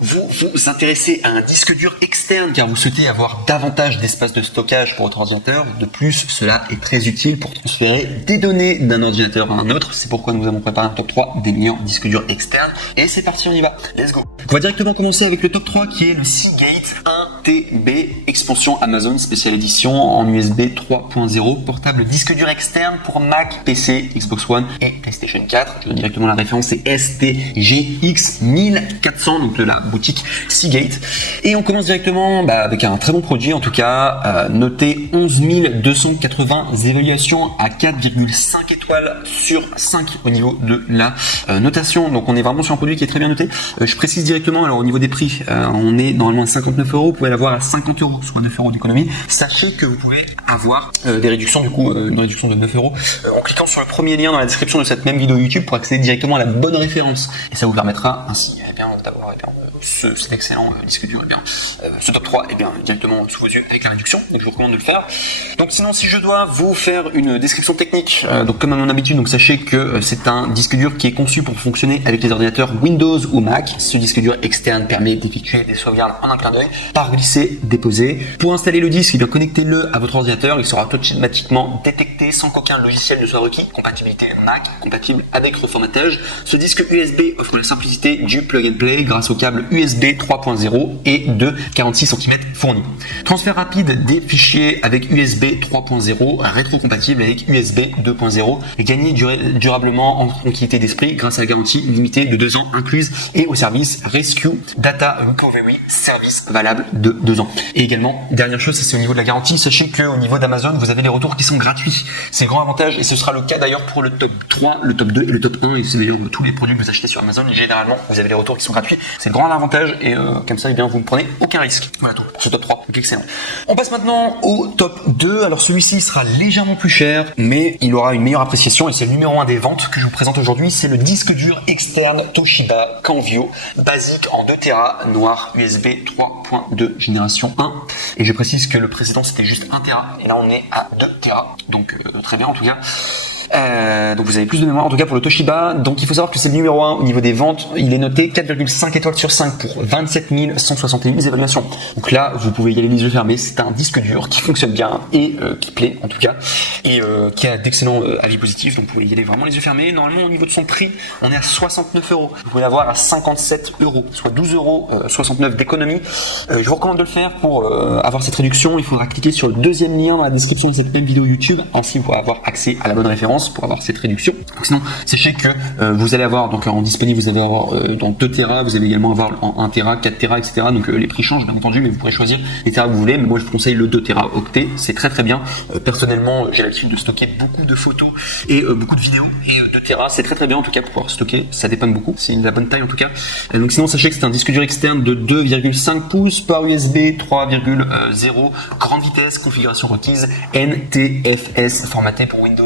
Vous vous intéressez à un disque dur externe car vous souhaitez avoir davantage d'espace de stockage pour votre ordinateur. De plus, cela est très utile pour transférer des données d'un ordinateur à un autre. C'est pourquoi nous avons préparé un top 3 des meilleurs disques durs externes. Et c'est parti, on y va. Let's go. On va directement commencer avec le top 3 qui est le Seagate 1TB expansion Amazon spéciale édition en USB 3.0 portable disque dur externe pour Mac, PC, Xbox One et PlayStation 4. Je donne directement la référence, c'est STGX 1400, donc de la boutique Seagate. Et on commence directement avec un très bon produit, en tout cas noté 11 280 évaluations à 4,5 étoiles sur 5 au niveau de la notation. Donc on est vraiment sur un produit qui est très bien noté. Je précise directement, alors au niveau des prix, on est normalement à 59 euros, vous pouvez l'avoir à 50 euros, soit 9 euros d'économie. Sachez que vous pouvez avoir des réductions, du coup une réduction de 9 euros en cliquant sur le premier lien dans la description de cette même vidéo YouTube pour accéder directement à la bonne référence. Et ça vous permettra ainsi d'avoir cet excellent disque dur, ce top 3 directement sous vos yeux avec la réduction, donc je vous recommande de le faire. Donc sinon, si je dois vous faire une description technique, donc comme à mon habitude, donc sachez que c'est un disque dur qui est conçu pour fonctionner avec les ordinateurs Windows ou Mac. Ce disque dur externe permet d'effectuer des sauvegardes en un clin d'œil, par glisser, déposer. Pour installer le disque, connectez-le à votre ordinateur, il sera automatiquement détecté sans qu'aucun logiciel ne soit requis. Compatibilité Mac, compatible avec reformatage. Ce disque USB offre la simplicité du plug and play grâce au câble USB 3.0 et de 46 cm fourni. Transfert rapide des fichiers avec USB 3.0, rétrocompatible avec USB 2.0 et gagner durablement en tranquillité d'esprit grâce à la garantie limitée de 2 ans incluse et au service Rescue Data Recovery, service valable de 2 ans. Et également, dernière chose, c'est au niveau de la garantie, sachez qu'au niveau d'Amazon, vous avez les retours qui sont gratuits. C'est un grand avantage et ce sera le cas d'ailleurs pour le top 3, le top 2 et le top 1 et c'est d'ailleurs tous les produits que vous achetez sur Amazon, généralement, vous avez les retours qui sont gratuits. C'est le grand avantage et comme ça, vous ne prenez aucun risque. Voilà tout pour ce top 3, donc excellent. On passe maintenant au top 2. Alors celui-ci sera légèrement plus cher, mais il aura une meilleure appréciation et c'est le numéro 1 des ventes que je vous présente aujourd'hui. C'est le disque dur externe Toshiba Canvio, basique en 2 Tera, noir, USB 3.2 génération 1. Et je précise que le précédent c'était juste 1 Tera et là on est à 2 Tera, donc très bien en tout cas. Donc vous avez plus de mémoire en tout cas pour le Toshiba. Donc il faut savoir que c'est le numéro 1 au niveau des ventes. Il est noté 4,5 étoiles sur 5 pour 27 161 évaluations. Donc là vous pouvez y aller les yeux fermés. C'est un disque dur qui fonctionne bien et qui plaît en tout cas et qui a d'excellents avis positifs. Donc vous pouvez y aller vraiment les yeux fermés. Normalement au niveau de son prix on est à 69 euros. Vous pouvez l'avoir à 57 euros, soit 12,69 euros d'économie. Je vous recommande de le faire pour avoir cette réduction. Il faudra cliquer sur le deuxième lien dans la description de cette même vidéo YouTube. Ainsi vous pourrez avoir accès à la bonne référence pour avoir cette réduction. Donc sinon, sachez que vous allez avoir donc en disponible, vous allez avoir dans 2 Tera, vous allez également avoir en 1 Tera, 4 Tera, etc. Donc les prix changent bien entendu, mais vous pourrez choisir les Tera que vous voulez. Mais moi je vous conseille le 2 Tera octet, c'est très très bien. Personnellement, j'ai l'habitude de stocker beaucoup de photos et beaucoup de vidéos. Et 2 Tera, c'est très très bien en tout cas pour pouvoir stocker. Ça dépanne beaucoup, c'est la bonne taille en tout cas. Donc sinon, sachez que c'est un disque dur externe de 2,5 pouces par USB 3.0, grande vitesse, configuration requise, NTFS formaté pour Windows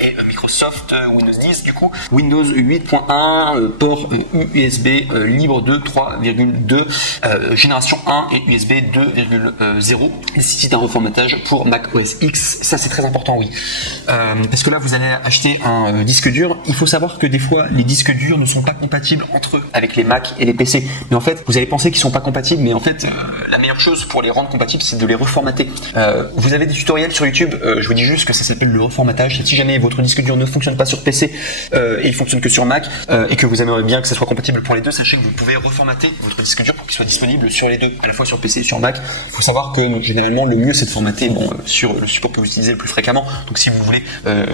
et Microsoft Windows 10, du coup Windows 8.1, port USB libre de 3.2, génération 1 et USB 2.0. Nécessite un reformatage pour Mac OS X. Ça c'est très important, oui. Parce que là vous allez acheter un disque dur. Il faut savoir que des fois les disques durs ne sont pas compatibles entre eux avec les Mac et les PC. Mais en fait vous allez penser qu'ils sont pas compatibles, mais en fait la meilleure chose pour les rendre compatibles c'est de les reformater. Vous avez des tutoriels sur YouTube. Je vous dis juste que ça s'appelle le reformatage. Si jamais votre disque dur ne fonctionne pas sur PC et il fonctionne que sur Mac et que vous aimeriez bien que ça soit compatible pour les deux, sachez que vous pouvez reformater votre disque dur pour qu'il soit disponible sur les deux, à la fois sur PC et sur Mac. Il faut savoir que généralement le mieux c'est de formater sur le support que vous utilisez le plus fréquemment. Donc si vous voulez,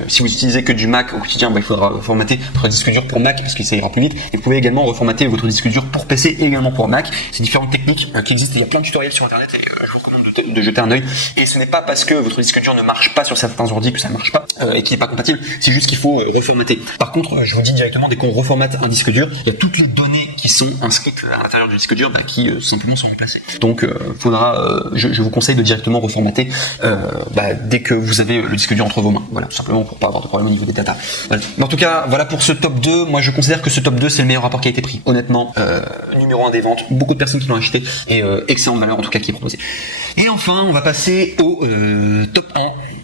si vous utilisez que du Mac au quotidien, il faudra formater votre disque dur pour Mac parce que ça ira plus vite. Et vous pouvez également reformater votre disque dur pour PC et également pour Mac. C'est différentes techniques qui existent. Il y a plein de tutoriels sur internet et je vous recommande de jeter un œil. Et ce n'est pas parce que votre disque dur ne marche pas sur certains ordi que ça ne marche pas et qu'il n'est pas compatible. C'est juste qu'il faut reformater. Par contre, je vous dis directement, dès qu'on reformate un disque dur, il y a toutes les données qui sont inscrites à l'intérieur du disque dur qui simplement sont remplacées. Donc, je vous conseille de directement reformater dès que vous avez le disque dur entre vos mains. Voilà, tout simplement pour pas avoir de problème au niveau des datas. Voilà. Mais en tout cas, voilà pour ce top 2. Moi, je considère que ce top 2, c'est le meilleur rapport qui a été pris. Honnêtement, numéro 1 des ventes, beaucoup de personnes qui l'ont acheté et excellente valeur en tout cas qui est proposée. Et enfin, on va passer au top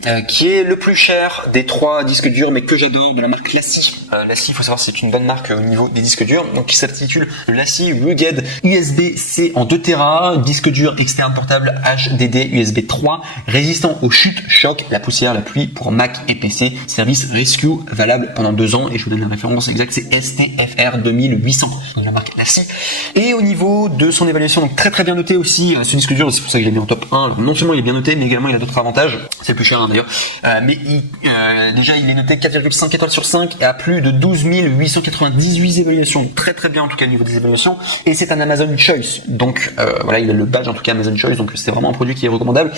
1, qui est le plus cher des 3 disques durs, mais que j'adore, de la marque LaCie. LaCie, il faut savoir, c'est une bonne marque au niveau des disques durs, donc qui s'intitule le LaCie Rugged USB-C en 2 Tera, disque dur externe portable HDD USB 3, résistant aux chutes, chocs, la poussière, la pluie pour Mac et PC, service Rescue valable pendant 2 ans, et je vous donne la référence exacte, c'est STFR 2800, donc la marque LaCie. Et au niveau de son évaluation, donc très très bien noté aussi, ce disque dur, c'est pour ça que je l'ai mis en top 1. Alors, non seulement il est bien noté, mais également il a d'autres avantages, c'est le plus cher d'ailleurs, mais déjà il est noté 4,5 étoiles sur 5 et à plus de 12 898 évaluations, donc très très bien en tout cas au niveau des évaluations, et c'est un Amazon Choice, donc voilà, il a le badge en tout cas Amazon Choice, donc c'est vraiment un produit qui est recommandable.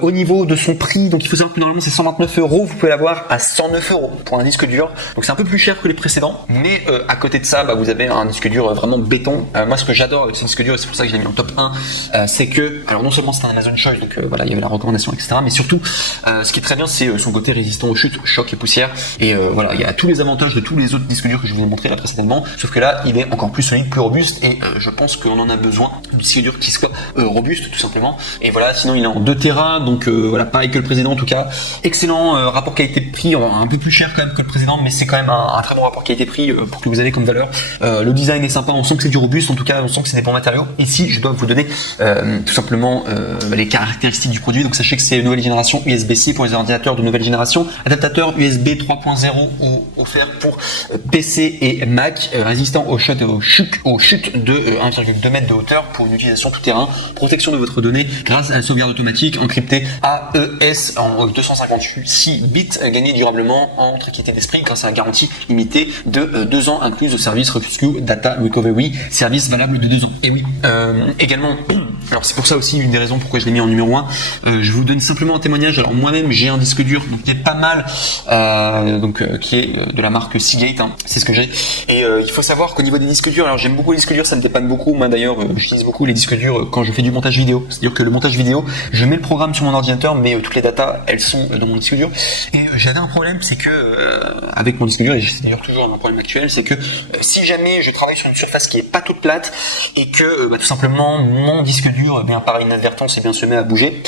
Au niveau de son prix, donc il faut savoir que normalement c'est 129 €, vous pouvez l'avoir à 109 € pour un disque dur, donc c'est un peu plus cher que les précédents, mais à côté de ça, vous avez un disque dur vraiment béton. Moi ce que j'adore avec ce disque dur, et c'est pour ça que je l'ai mis en top 1, c'est que, alors non seulement c'est un Amazon Choice, donc voilà, il y avait la recommandation, etc., mais surtout ce qui est très bien, c'est son côté résistant aux chutes, chocs et poussière, et voilà, il y a tous les avantages de tous les autres disques durs que je vous ai montré là précédemment, sauf que là il est encore plus solide, plus robuste, et je pense qu'on en a besoin, un disque dur qui soit robuste tout simplement. Et voilà, sinon il est en 2 Tera, donc voilà, pareil que le précédent en tout cas, excellent rapport qualité-prix, un peu plus cher quand même que le précédent, mais c'est quand même un très bon rapport qualité-prix pour que vous avez comme valeur. Le design est sympa, on sent que c'est du robuste, en tout cas on sent que c'est des bons matériaux. Ici je dois vous donner tout simplement les caractéristiques du produit, donc sachez que c'est une nouvelle génération USB-C pour les ordinateurs de nouvelle génération, adaptateur USB 3.0 offert pour PC et Mac, résistant aux chutes de 1,2 m de hauteur pour une utilisation tout terrain, protection de votre donnée grâce à la sauvegarde automatique encryptée AES en 256 bits, gagné durablement en tranquillité d'esprit grâce à la garantie limitée de 2 ans incluse de service Rescue Data Recovery, service valable de 2 ans. Et oui, également, alors c'est pour ça aussi une des raisons pourquoi je l'ai mis en numéro 1, je vous donne simplement un témoignage. Alors moi-même j'ai un disque dur donc qui est pas mal, qui est de la marque Seagate, c'est ce que j'ai, et il faut savoir qu'au niveau des disques durs, alors j'aime beaucoup les disques durs, ça me dépanne beaucoup. Moi d'ailleurs j'utilise beaucoup les disques durs quand je fais du montage vidéo, c'est-à-dire que le montage vidéo, je mets le programme sur mon ordinateur, mais toutes les datas elles sont dans mon disque dur, et j'avais un problème, c'est que avec mon disque dur, et c'est d'ailleurs toujours un problème actuel, c'est que si jamais je travaille sur une surface qui est pas toute plate et que tout simplement mon disque dur par inadvertance se met à bouger,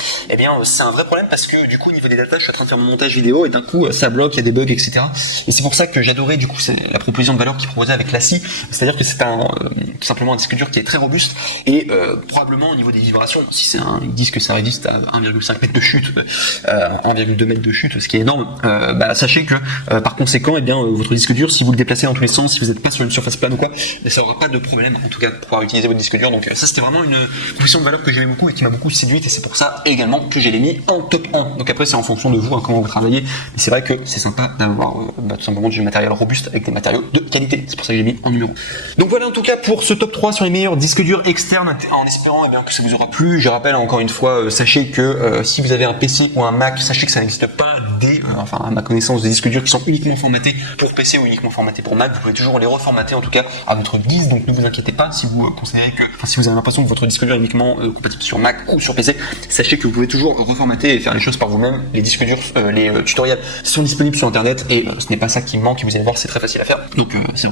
c'est un vrai problème, parce que du coup au niveau des datas je suis en train de faire mon montage vidéo et d'un coup ça bloque, il y a des bugs, etc. Et c'est pour ça que j'adorais du coup la proposition de valeur qu'ils proposaient avec LaCie, c'est-à-dire que c'est tout simplement un disque dur qui est très robuste, et probablement au niveau des vibrations, si c'est un disque ça résiste à 1,5 m de chute, 1,2 m de chute, ce qui est énorme, sachez que par conséquent votre disque dur, si vous le déplacez dans tous les sens, si vous n'êtes pas sur une surface plane ou quoi, ça n'aura pas de problème en tout cas pour pouvoir utiliser votre disque dur. Donc ça c'était vraiment une proposition de valeur que j'aimais beaucoup et qui m'a beaucoup séduite, et c'est pour ça également que j'ai mis en top 1. Donc après c'est en fonction de vous, comment vous travaillez, mais c'est vrai que c'est sympa d'avoir tout simplement du matériel robuste avec des matériaux de qualité, c'est pour ça que j'ai mis en numéro 1. Donc voilà en tout cas pour ce top 3 sur les meilleurs disques durs externes, en espérant que ça vous aura plu. Je rappelle encore une fois, sachez que si vous avez un PC ou un Mac, sachez que ça n'existe pas à ma connaissance, des disques durs qui sont uniquement formatés pour PC ou uniquement formatés pour Mac. Vous pouvez toujours les reformater en tout cas à votre guise, donc ne vous inquiétez pas si vous considérez que, si vous avez l'impression que votre disque dur est uniquement compatible sur Mac ou sur PC, sachez que vous pouvez toujours reformater et faire les choses par vous-même. Les disques durs, les tutoriels sont disponibles sur internet, et ce n'est pas ça qui manque, et vous allez voir c'est très facile à faire, donc c'est vraiment